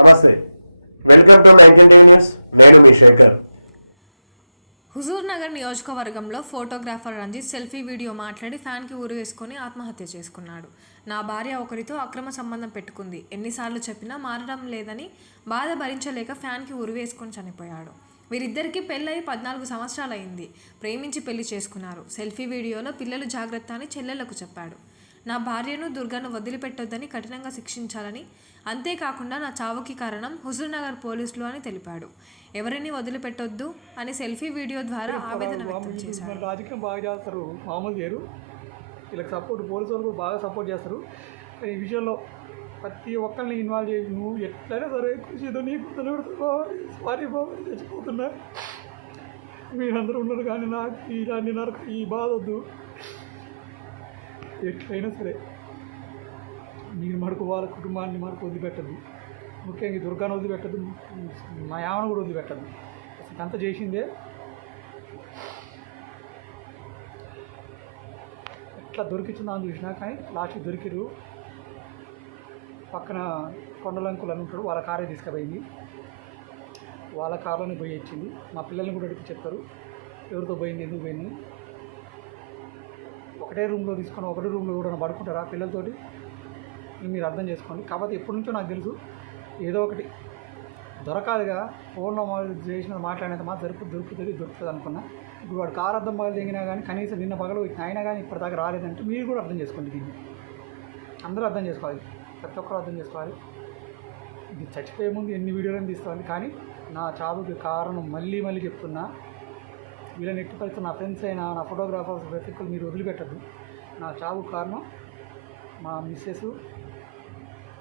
నమస్తే. Welcome to news. నేను మీ శేఖర్. హుజూర్ నగర్ నియోజకవర్గంలో ఫోటోగ్రాఫర్ రంజిత్ సెల్ఫీ వీడియో మాట్లాడి ఫ్యాన్కి ఊరు వేసుకొని ఆత్మహత్య చేసుకున్నాడు. నా భార్య ఒకరితో అక్రమ సంబంధం పెట్టుకుంది. ఎన్నిసార్లు చెప్పినా మారడం లేదని బాధ భరించలేక ఫ్యాన్కి ఊరు వేసుకొని చనిపోయాడు. వీరిద్దరికీ పెళ్ళయి పద్నాలుగు సంవత్సరాలు అయింది ప్రేమించి పెళ్ళి చేసుకున్నారు. సెల్ఫీ వీడియోలో పిల్లలు జాగ్రత్త అని చెల్లెళ్ళకు చెప్పాడు. నా భార్యను దుర్గాను వదిలిపెట్టొద్దని కఠినంగా శిక్షించాలని అంతేకాకుండా నా చావుకి కారణం హుజూర్నగర్ పోలీసులు అని తెలిపాడు. ఎవరిని వదిలిపెట్టొద్దు అని సెల్ఫీ వీడియో ద్వారా ఆవేదన వ్యక్తం మన రాజకీయం బాగా చేస్తారు మామూలు చేయరు. వీళ్ళకి సపోర్ట్ పోలీసు వాళ్ళు కూడా బాగా సపోర్ట్ చేస్తారు. ఈ విషయంలో ప్రతి ఒక్కరిని ఇన్వాల్వ్ చేసి నువ్వు ఎట్లయినా సరే కృషితో నీకు నిలబెడుతున్నావు సారీ బాబు చచ్చిపోతున్నా మీరందరూ ఉన్నారు కానీ నాకు ఇలాంటి నరక ఈ బాధ వద్దు. ఎట్లయినా సరే మీరు మడుకు వాళ్ళ కుటుంబాన్ని మడుకు వదిలిపెట్టద్దు. ముఖ్యంగా ఈ దుర్గాను వదిలిపెట్టద్దు. మా యామను కూడా వదిలిపెట్టద్దు. అసలు అంత చేసిందే? ఎట్లా దొరికించిందా అని చూసినా కానీ లాస్ట్కి దొరికిరు. పక్కన కొండలంకులు అని ఉంటాడు వాళ్ళ కారే తీసుకుపోయింది. వాళ్ళ కారులోనే పోయి ఇచ్చింది మా పిల్లల్ని కూడా అడిగి చెప్తారు. ఎవరితో పోయింది ఎందుకు పోయింది ఒకటే రూమ్లో తీసుకొని ఒకటే రూమ్లో కూడా పడుకుంటారా పిల్లలతోటి? మీరు అర్థం చేసుకోండి. కాకపోతే ఎప్పటి నుంచో నాకు తెలుసు ఏదో ఒకటి దొరకాలిగా ఫోన్లో మా- చేసిన మాట్లాడినంత మాత్రం దొరుకు దొరుకుతుంది దొరుకుతుంది అనుకున్నా. ఇప్పుడు వాడు కారు అర్థం పగలు దిగినా కానీ కనీసం నిన్న పగలు అయినా కానీ ఇప్పటిదాకా రాలేదంటే మీరు కూడా అర్థం చేసుకోండి దీన్ని. అందరూ అర్థం చేసుకోవాలి. ప్రతి ఒక్కరు అర్థం చేసుకోవాలి. ఇది చచ్చిపోయే ముందు ఎన్ని వీడియోలను తీసుకోవాలి కానీ నా చావుకి కారణం మళ్ళీ మళ్ళీ చెప్తున్నా వీళ్ళని ఎట్టి పరిస్థితి నా ఫ్రెండ్స్ అయినా నా ఫోటోగ్రాఫర్స్ ప్రతి ఒక్కరు మీరు వదిలిపెట్టద్దు. నా చావు కారణం మా మిస్సెస్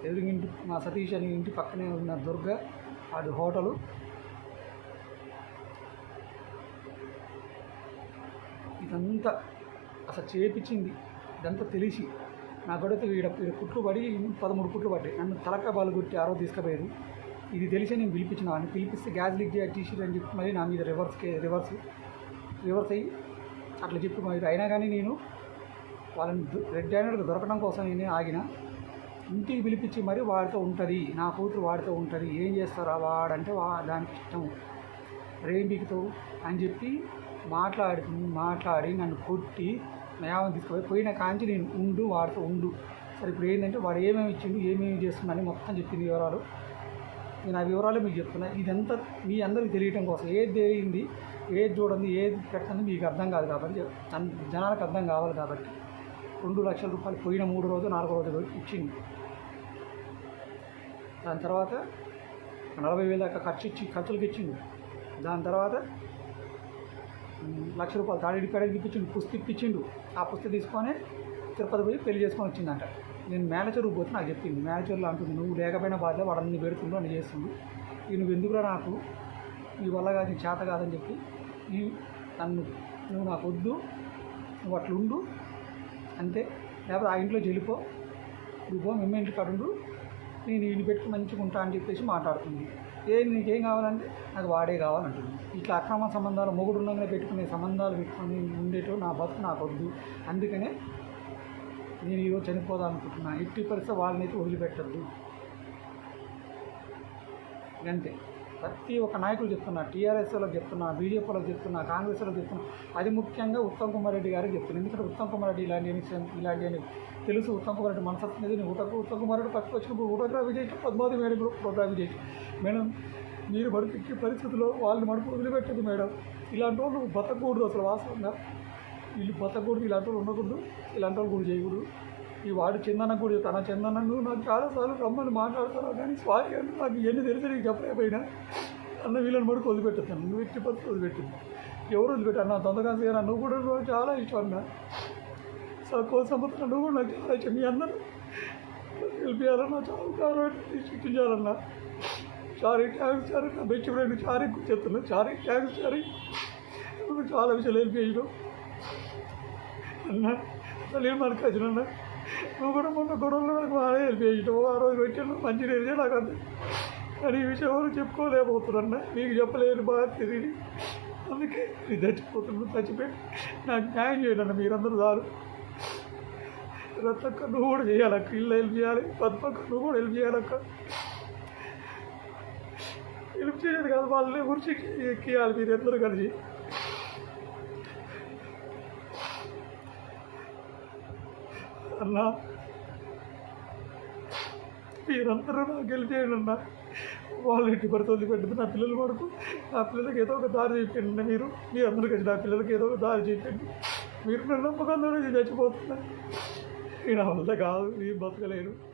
ఎదురుగింటి మా సతీష్ అని ఇంటి పక్కనే ఉన్న దుర్గ అది హోటలు. ఇదంతా అసలు చేపించింది ఇదంతా తెలిసి నా గొడవతో వీడ కుట్లు పడి పదమూడు కుట్లు పడ్డాయి. నన్ను తలక బాలు కొట్టి ఆరో తీసుకుపోయేది ఇది తెలిసి నేను పిలిపించిన వాడిని. పిలిపిస్తే గ్యాస్ లీక్ చేయ టీషీట్ అని చెప్పి మరి నా మీద రివర్స్కే రివర్స్ రివర్స్ అయ్యి అట్లా చెప్పి మరి. అయినా కానీ నేను వాళ్ళని రెడ్ హ్యాండెడ్గా దొరకడం కోసం నేను ఆగిన. ఇంటికి పిలిపించి మరి వాడితో ఉంటుంది. నా కూతురు వాడితో ఉంటుంది. ఏం చేస్తారా వాడంటే వా దానికి ఇష్టం. రేంబికితో అని చెప్పి మాట్లాడి మాట్లాడి నన్ను కొట్టి మేమని తీసుకుపోయి పోయిన కాంచి నేను ఉండు వాడితో ఉండు. సరే ఇప్పుడు ఏంటంటే వాడు ఏమేమి ఇచ్చిండు ఏమేమి చేస్తుందని మొత్తం చెప్పింది వివరాలు. నేను ఆ వివరాలు మీకు చెప్తున్నా. ఇదంతా మీ అందరికి తెలియటం కోసం. ఏది తెలియంది ఏది చూడండి ఏది పెట్టండి మీకు అర్థం కాదు కాబట్టి చెప్- జనాలకు అర్థం కావాలి కాబట్టి. రెండు లక్షల రూపాయలు పోయిన మూడు రోజు నాలుగో రోజు ఇచ్చింది. దాని తర్వాత నలభై వేల దాకా ఖర్చు ఇచ్చి ఖర్చులకు ఇచ్చిండు దాని తర్వాత లక్ష రూపాయలు తాడి కాడికి ఇప్పించిండు పుస్తక ఇప్పించిండు. ఆ పుస్తక తీసుకొని తిరుపతి పోయి పెళ్ళి చేసుకొని వచ్చిందంట. నేను మేనేజర్ పోతే నాకు చెప్పింది మేనేజర్లో అంటుంది నువ్వు లేకపోయినా బాధ వాళ్ళని పెడుతుండో పెడుతుండు అని చేస్తుంది ఈ నువ్వు ఎందుకురా నాకు? నీ వల్ల కాదు చేత కాదని చెప్పి ఈ నన్ను నువ్వు నాకు వద్దు నువ్వు అట్లుండు అంతే. లేకపోతే ఆ ఇంట్లో చెల్లిపో నువ్వు పో మేము ఇంటికి అడుండు నేను ఇల్లు పెట్టుకుని మంచిగా ఉంటా అని చెప్పేసి మాట్లాడుతుంది. ఏం నీకేం కావాలంటే నాకు వాడే కావాలంటుంది. ఇట్లా అక్రమ సంబంధాలు మొగుడు ఉండగానే పెట్టుకునే సంబంధాలు పెట్టుకొని ఉండేటో నా బతుకు నాకు వద్దు. అందుకనే నేను ఈరోజు చనిపోదామనుకుంటున్నాను ఎట్టి పరిస్థితి వాళ్ళని అయితే వదిలిపెట్టద్దు. అంతే. ప్రతి ఒక్క నాయకులు చెప్తున్నా టీఆర్ఎస్ చెప్తున్నా బీజేపీ చెప్తున్నా కాంగ్రెస్లో చెప్తున్నా. అది ముఖ్యంగా ఉత్తమ్ కుమార్ రెడ్డి గారికి చెప్తున్నా. ఎందుకంటే ఉత్తమ్ కుమార్ రెడ్డి ఇలాంటి ఇలాంటి అని తెలుసు. ఉత్తమ్ కుమార్ రెడ్డి మనసత్వం నేను ఊటకు ఉత్తమ్ కుమార్ రెడ్డి పట్టుకు వచ్చినప్పుడు ఫోటోగ్రఫీ చేసి పద్మావతి మేడం కూడా ఫోటోగ్రఫీ చేసి మేడం మీరు బడికి పరిస్థితిలో వాళ్ళని మడుపు వదిలిపెట్టదు మేడం. ఇలాంటి వాళ్ళు బతకూడదు అసలు వాస్తవంగా. వీళ్ళు బతకూడదు ఇలాంటి వాళ్ళు ఉండకూడదు ఇలాంటి వాళ్ళు కూడా చేయకూడదు. ఈ వాడు చందన కూడా తన చందన నువ్వు నాకు చాలాసార్లు రమ్మని మాట్లాడతాను కానీ సారీ అని నాకు ఎన్ని తెలిసి నీకు చెప్పలేకపోయినా అన్న వీళ్ళని మడుకు వదిలిపెట్టుతాను నువ్వు ఎట్టి పత్తి వదిలిపెట్టింది. ఎవరు వదిలిపెట్టాను నా తొందరగా గారు నువ్వు కూడా నాకు చాలా ఇష్టం అన్న సార్ కోసం నువ్వు కూడా నాకు చాలా ఇష్టం. మీ అందరూ గెలిపించాలన్నా చాలా కారణం శిక్షించాలన్నా చారీ ట్యాంక్స్ చారీ నా బెస్ట్ ఫ్రెండ్ చారీ చెప్తున్నా చారీ ట్యాంక్స్ చారీ నువ్వు చాలా విషయాలు హెల్ప్ చేయడం అన్న అసలు ఏం మనకు వచ్చిన నువ్వు కూడా మొన్న గొడవలు నాకు బాగా హెల్ప్ చేయడం ఆ రోజు పెట్టాను మంచి నేను నాకు అంత కానీ ఈ విషయం ఎవరు చెప్పుకోలేకపోతున్నా మీకు చెప్పలేని బాగా తెలియదు అందుకే నేను చచ్చిపోతున్నాను చచ్చిపోయి నాకు న్యాయం చేయండి మీరందరూ చాలు రత్తక్క నువ్వు కూడా చేయాలక్క ఇల్లు హెల్ప్ చేయాలి పద్మక్క నువ్వు కూడా హెల్ప్ చేయాలక్క హెల్ప్ చేయదు కాదు వాళ్ళని గురించి ఎక్కియాలి మీరు ఎందరూ కలిసి అన్నా మీరందరూ నాకు గెలిచేయండి అన్న. వాళ్ళు ఇంటి పడితే వదిలిపెట్టదు నా పిల్లలు కొడుకు నా పిల్లలకి ఏదో ఒక దారి చెప్పండి మీరు. మీ అందరూ కలిసి నా పిల్లలకి ఏదో ఒక దారి చెప్పండి మీరు నన్ను నమ్మకంలో నేను చచ్చిపోతున్నా. నేను వల్ల కాదు నేను బతకలేను.